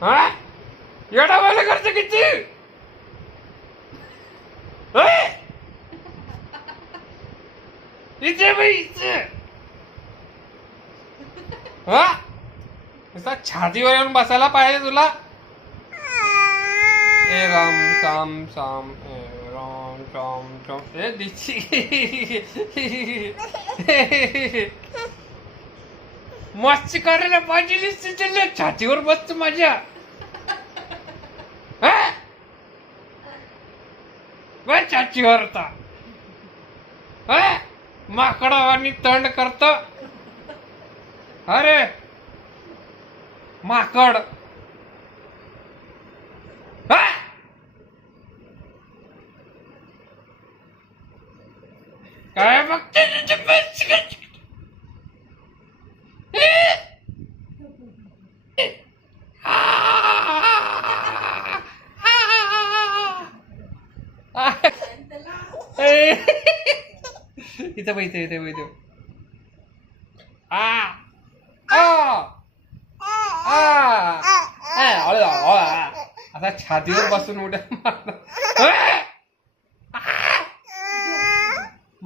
हा येडावायला करते किती इथे बाई इथे हा नुसता छातीवर येऊन बसायला पाहिजे तुला ए राम साम साम ए राम साम साम ए दिची मस्ती करायला पाहिजे तिथे छातीवर बसतो माझ्या छातीवर माकडावानी तंड करत अरे माकड काय बघते इथं बैठे इथे बैठे आता छातीवर बसून उड्या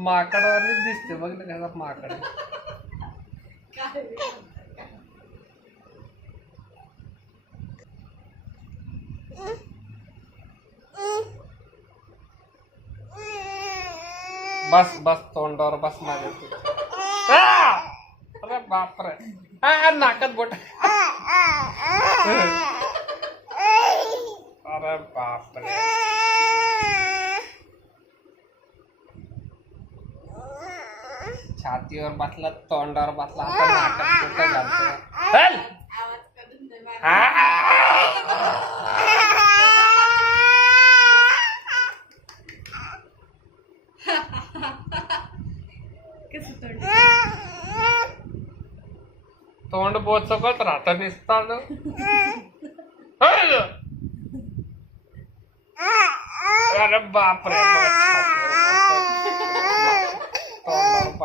माकडवानीच दिसते बघ ना कसा माकड बस बस तोंडावर बस माझ्या अरे बापरे नाकात बोट अरे बापरे छातीवर बसला तोंडावर बसला आता नाकात बोट घालतो तोंड बोचकत राहता दिसतात अरे बापरे तोंडावर